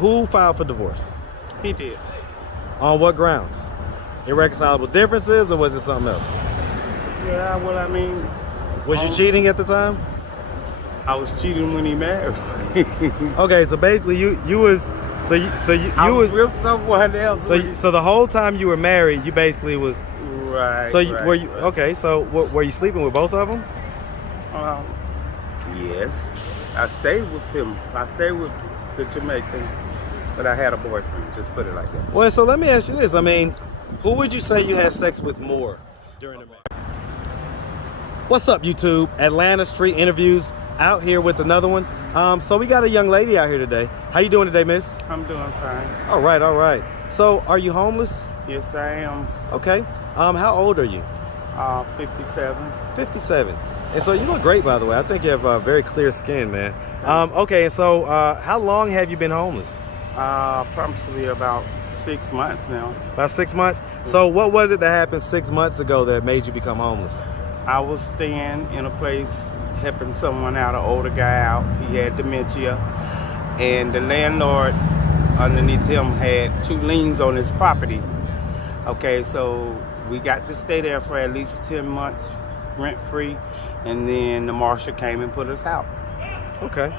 Who filed for divorce? He did. On what grounds? Irreconcilable differences, or was it something else? Yeah, well, I mean... Was you cheating at the time? I was cheating when he married. Okay, so basically you was... I was with someone else. So the whole time you were married, you basically was... Right, So were you... Okay, so were you sleeping with both of them? Yes. I stayed with him. I stayed with the Jamaican, but I had a boyfriend. Just put it like that. Well, so let me ask you this. I mean, who would you say you had sex with more during the marriage? What's up, YouTube? Atlanta Street Interviews out here with another one. So we got a young lady out here today. How you doing today, miss? I'm doing fine. All right, all right. So are you homeless? Yes, I am. Okay. How old are you? 57. 57. And so you look great, by the way. I think you have very clear skin, man. Okay, and so how long have you been homeless? Probably about 6 months now. About 6 months? So what was it that happened 6 months ago that made you become homeless? I was staying in a place helping someone out, an older guy out. He had dementia, and the landlord underneath him had 2 liens on his property. Okay, so we got to stay there for at least 10 months rent free, and then the marshal came and put us out. Okay.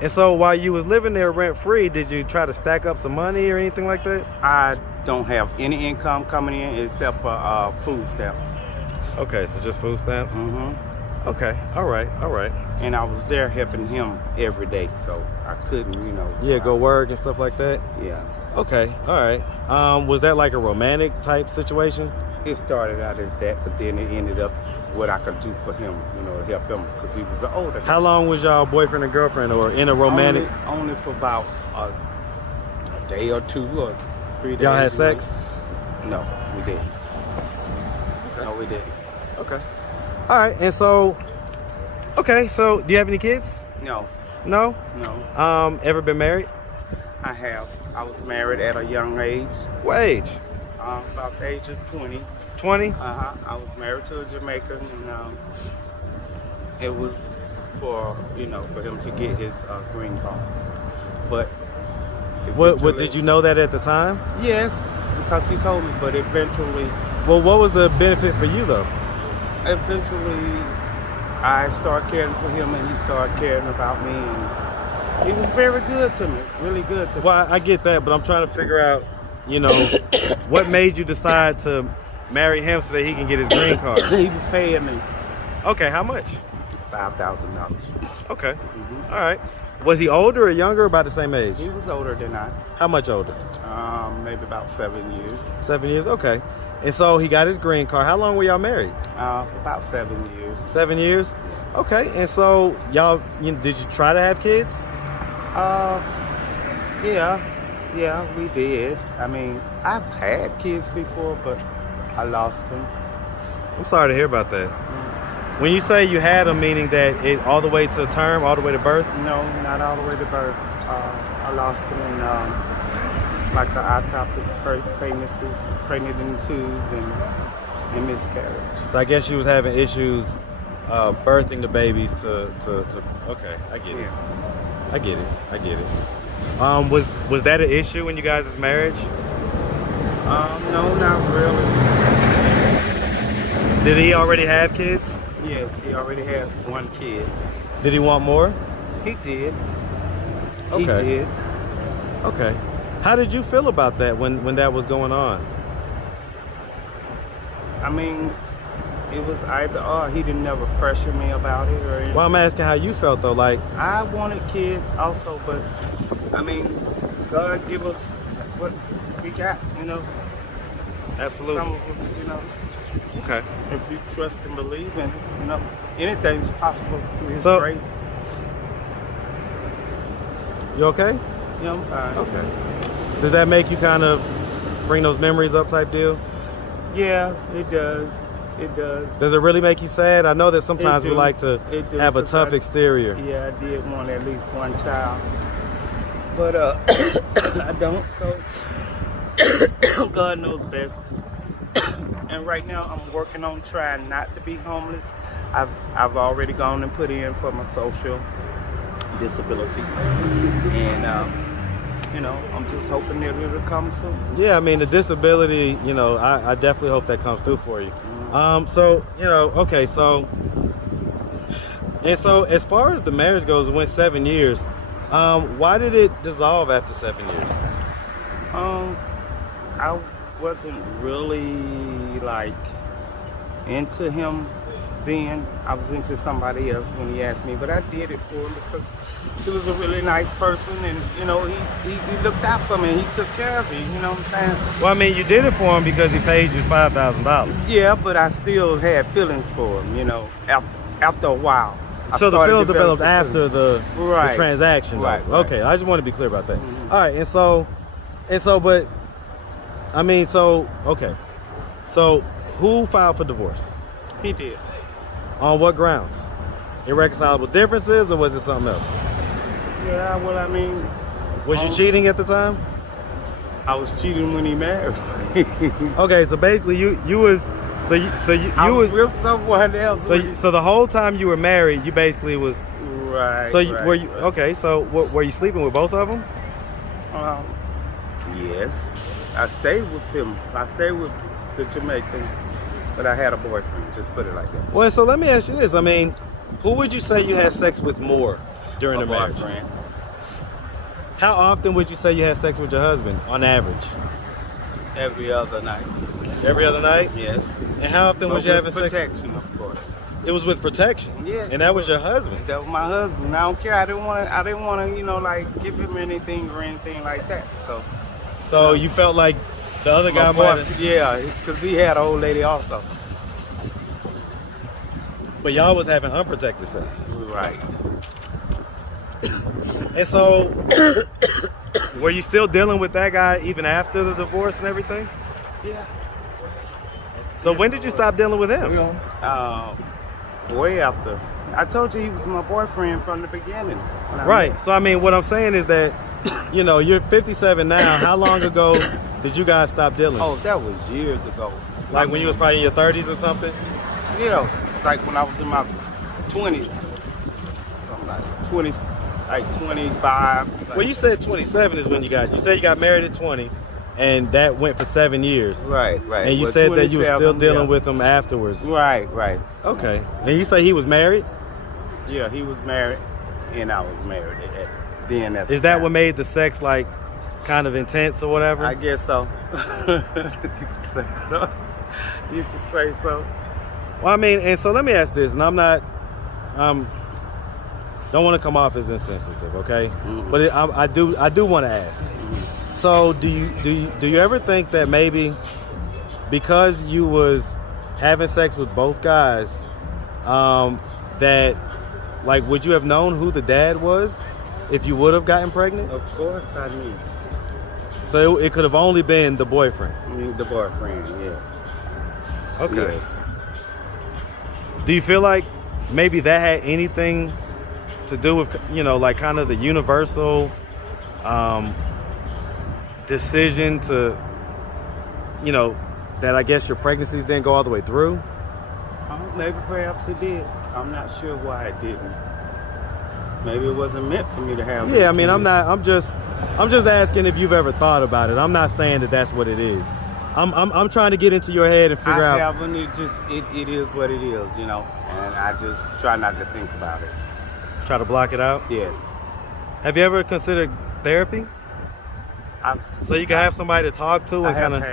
And so while you was living there rent free, did you try to stack up some money or anything like that? I don't have any income coming in except for food stamps. Okay, so just food stamps? Okay, all right, all right. And I was there helping him every day, so I couldn't, Yeah, go work and stuff like that? Yeah. Okay, all right. Was that like a romantic type situation? It started out as that, but then it ended up what I could do for him, to help him, because he was the older guy. How long was y'all boyfriend and girlfriend, or in a romantic? Only for about a day or 2 or 3 days. Y'all had sex? No, we didn't. Okay. No, we didn't. Okay. All right, and so, okay, so do you have any kids? No. No? No. Ever been married? I have. I was married at a young age. What age? About the age of 20. 20? I was married to a Jamaican, and it was for him to get his green card. But what did you know that at the time? Yes, because he told me. But eventually, well, what was the benefit for you though? Eventually, I started caring for him, and he started caring about me, and he was very good to me, really good to me. Well, I get that, but I'm trying to figure out, what made you decide to marry him so that he can get his green card? He was paying me. Okay, how much? $5,000. Okay. All right. Was he older or younger, or about the same age? He was older than I. How much older? Maybe about 7 years. 7 years, okay. And so he got his green card. How long were y'all married? For about 7 years. 7 years? Okay. And so y'all, did you try to have kids? Yeah, we did. I mean, I've had kids before, but I lost them. I'm sorry to hear about that. When you say you had them, meaning that it all the way to term, all the way to birth? No, not all the way to birth. I lost them in like an ectopic pregnancy, pregnant in tubes, and miscarriage. So I guess she was having issues birthing the babies to okay, I get it. Yeah. I get it. Was that an issue in you guys' marriage? No, not really. Did he already have kids? Yes, he already had 1 kid. Did he want more? He did. Okay. He did. Okay. How did you feel about that when that was going on? I mean, it was either or. He didn't never pressure me about it or anything. Well, I'm asking how you felt though. Like, I wanted kids also, but I mean, God give us what we got, absolutely. Some of us, Okay. if you trust and believe in it, anything's possible through His So- grace. You okay? Yeah, I'm fine. Okay. Does that make you kind of bring those memories up type deal? Yeah, it does. It does. Does it really make you sad? I know that sometimes It we do. like to It do, have a 'cause tough exterior. Yeah, I did want at least 1 child, but I don't. So God knows best. And right now, I'm working on trying not to be homeless. I've already gone and put in for my social disability, and you know, I'm just hoping that it'll come soon. Yeah, I mean the disability, you know, I definitely hope that comes through for you. So, you know, okay, so as far as the marriage goes, it went 7 years. Why did it dissolve after 7 years? I wasn't really like into him then. I was into somebody else when he asked me, but I did it for him because he was a really nice person, and you know, he looked out for me. He took care of me. You know what I'm saying? Well, I mean, you did it for him because he paid you $5,000. Yeah, but I still had feelings for him. You know, after a while. So the feelings developed after the right. transaction, right? Okay, I just want to be clear about that. All right, and so, but I mean, so okay, so who filed for divorce? He did. On what grounds? Irreconcilable differences, or was it something else? Yeah, well, I mean, was you cheating at the time? I was cheating when he married. Okay, so basically, you was I was with someone else. So the whole time you were married, you basically was right. So right. were you okay? So were you sleeping with both of them? Yes, I stayed with him. I stayed with the Jamaican, but I had a boyfriend. Just put it like that. Well, so let me ask you this. I mean, who would you say you had sex with more during the marriage? Boyfriend. How often would you say you had sex with your husband on average? Every other night. Every other night? Yes. And how often was you having sex? Protection, of course. It was with protection. Yes. And that was your husband. That was my husband. I don't care. I didn't want to, you know, like give him anything or anything like that. So you felt like the other guy might have... Yeah, because he had an old lady also. But y'all was having unprotected sex. Right. And so, were you still dealing with that guy even after the divorce and everything? Yeah. So when did you stop dealing with him? Way after. I told you he was my boyfriend from the beginning. Right. So I mean, what I'm saying is that, you know, you're 57 now. How long ago did you guys stop dealing? Oh, that was years ago. Like when you was probably in your 30s or something? Yeah, like when I was in my 20s. Something like 20, like 25. Well, you said 27 is when you said you got married at 20, and that went for 7 years. Right. And you said that you were still dealing with him afterwards. Right. Okay. And you say he was married? Yeah, he was married, and I was married then. Is that what made the sex like kind of intense or whatever? I guess so. You can say so. You can say so. Well, I mean, and so let me ask this, and I'm not, don't want to come off as insensitive, okay? Mm-hmm. But I do want to ask. Mm-hmm. So do you ever think that maybe because you was having sex with both guys, that like would you have known who the dad was if you would have gotten pregnant? Of course I knew. So it could have only been the boyfriend. I mean, the boyfriend, yes. Okay. Yes. Do you feel like maybe that had anything to do with, you know, like kind of the universal decision to, you know, that I guess your pregnancies didn't go all the way through? Maybe perhaps it did. I'm not sure why it didn't. Maybe it wasn't meant for me to have. Yeah, I mean, I'm just asking if you've ever thought about it. I'm not saying that that's what it is. I'm trying to get into your head and figure out. I haven't. It is what it is, you know. And I just try not to think about it. Try to block it out? Yes. Have you ever considered therapy? So you can have somebody to talk to and kind of.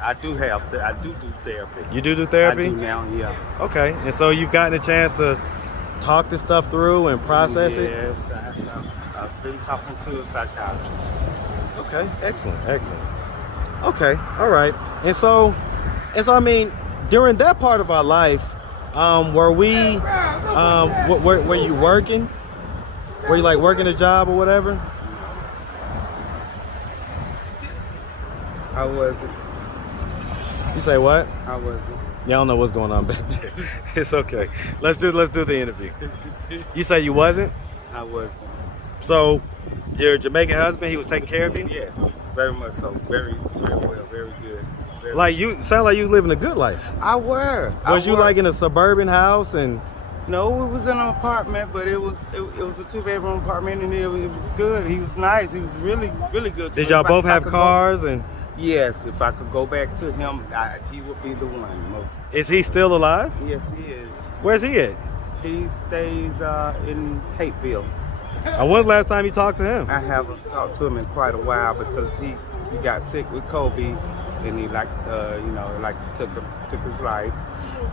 I do therapy. You do therapy? I do now, yeah. Okay, and so you've gotten a chance to talk this stuff through and process it? Yes, I've been talking to a psychiatrist. Okay, excellent. Okay, all right. And so I mean, during that part of our life, were you working? Were you like working a job or whatever? How was it? You say what? How was it? Yeah, I don't know what's going on back there. It's okay. Let's do the interview. You say you wasn't? I wasn't. So your Jamaican husband, he was taking care of you? Yes, very much so. Very well, very good. Like you sound like you was living a good life. I were. Was you like in a suburban house and No, it was in an apartment, but it was a 2-bedroom apartment, and it was good. He was nice. He was really good. Did y'all both have cars? And yes, if I could go back to him, he would be the one. Most. Is he still alive? Yes, he is. Where's he at? He stays in Hateville. When's the last time you talked to him? I haven't talked to him in quite a while because he got sick with COVID, and he took his life.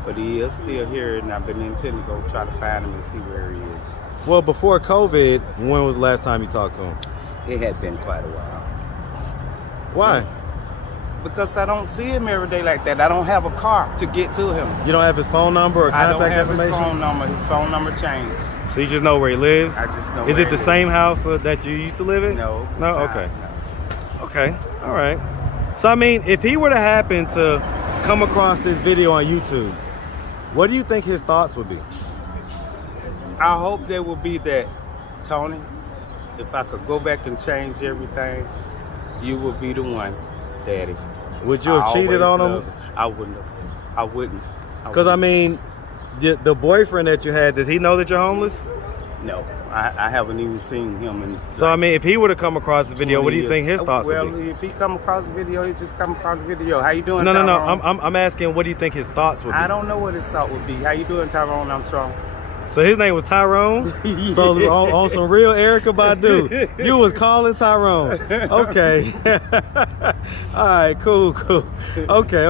But he is still here, and I've been intending to go try to find him and see where he is. Well, before COVID, when was the last time you talked to him? It had been quite a while. Why? Yeah. Because I don't see him every day like that. I don't have a car to get to him. You don't have his phone number or contact I don't have information? his phone number. His phone number changed. So you just know where he lives? I just know. Is where it the same house that you used to live in? No. No? Okay. No. Okay. All right. So, I mean, if he were to happen to come across this video on YouTube, what do you think his thoughts would be? I hope there will be that, Tony, if I could go back and change everything, you would be the one, Daddy. Would you have cheated on him? I wouldn't have. I wouldn't. Because, I mean, the boyfriend that you had, does he know that you're homeless? No. I haven't even seen him. So, I mean, if he were to come across the video, what do you think his thoughts would be? Well, if he come across the video, he just come across the video. How you doing, No. Tyrone? I'm asking, what do you think his thoughts would be? I don't know what his thought would be. How you doing, Tyrone? I'm strong. So his name was Tyrone? Yeah. So on some real Erykah Badu, you was calling Tyrone. Okay. All right, cool. Okay.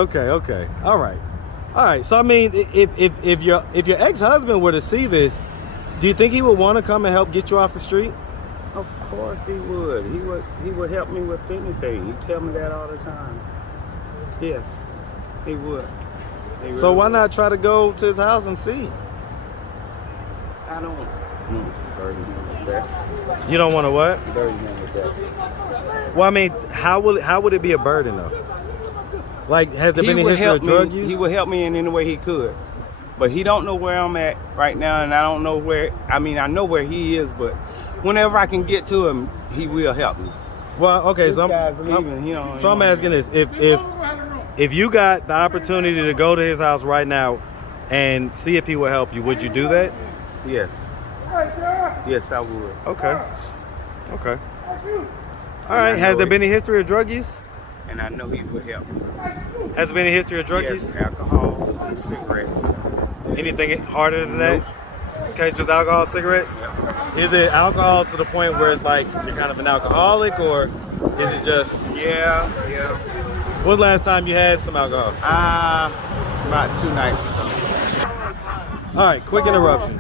All right. So I mean, if your ex-husband were to see this, do you think he would want to come and help get you off the street? Of course he would. He would help me with anything. He tell me that all the time. Yes, he would. So why not try to go to his house and see? I don't want to burden him with that. You don't want to what? Burden him with that. Well, I mean, how would it be a burden though? Like, has there been a history of drug use? He would help me in any way he could. But he don't know where I'm at right now, and I don't know where. I mean, I know where he is, but whenever I can get to him, he will help me. Well, okay, I'm asking this: if you got the opportunity to go to his house right now and see if he will help you, would you do that? Yes. Yes, I would. Okay. All right. Has there been a history of drug use? And I know he would help me. Has there been a history of drug use? Yes, alcohol and cigarettes. Anything harder than that? Nope. Okay, just alcohol, cigarettes? Yep. Is it alcohol to the point where it's like you're kind of an alcoholic, or is it just... Yeah. When's the last time you had some alcohol? About 2 nights ago. All right, quick interruption.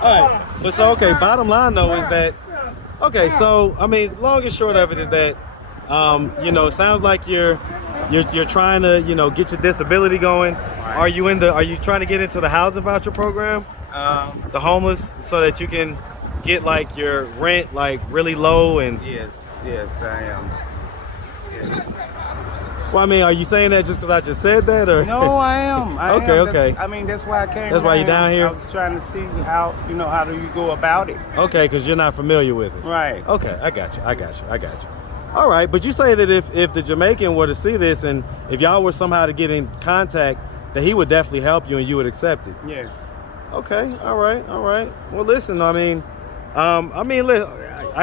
All right, but so, okay, bottom line though is that, okay, so, I mean, long and short of it is that, it sounds like you're trying to, get your disability going. Right. Are you trying to get into the housing voucher program? The homeless, so that you can get like your rent like really low and... Yes, I am. Yes. Well, I mean, are you saying that just because I just said that, or? No, I am. Okay. I mean, that's why I came. That's why you're down here? I was trying to see how do you go about it. Okay, because you're not familiar with it. Right. Okay, I got you. All right, but you say that if the Jamaican were to see this and if y'all were somehow to get in contact, that he would definitely help you and you would accept it. Yes. Okay, all right. Well, listen, I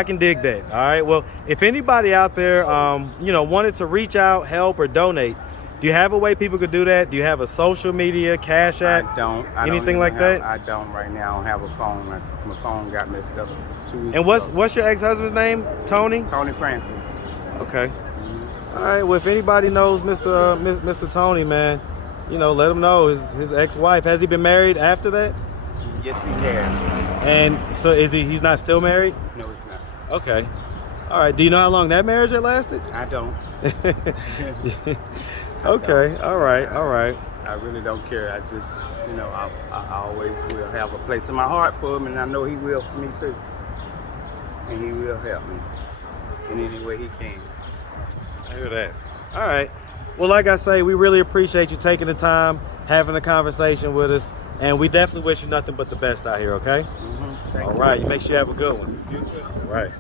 can dig that. All right. Well, if anybody out there, wanted to reach out, help, or donate, do you have a way people could do that? Do you have a social media, Cash App? I don't. Anything like that? I don't right now. I don't have a phone. My phone got messed up 2 weeks And ago. what's your ex-husband's name? Tony? Tony Francis. Okay. All right. Well, if anybody knows Mr. Tony, man, let him know his ex-wife. Has he been married after that? Yes, he has. And so he's not still married? No, he's not. Okay. All right. Do you know how long that marriage had lasted? I don't. Okay. All right. I really don't care. I just, I always will have a place in my heart for him, and I know he will for me too. And he will help me in any way he can. I hear that. All right. Well, like I say, we really appreciate you taking the time, having a conversation with us, and we definitely wish you nothing but the best out here, okay? Mm-hmm. All right. You make sure you have a good one. You too. All right.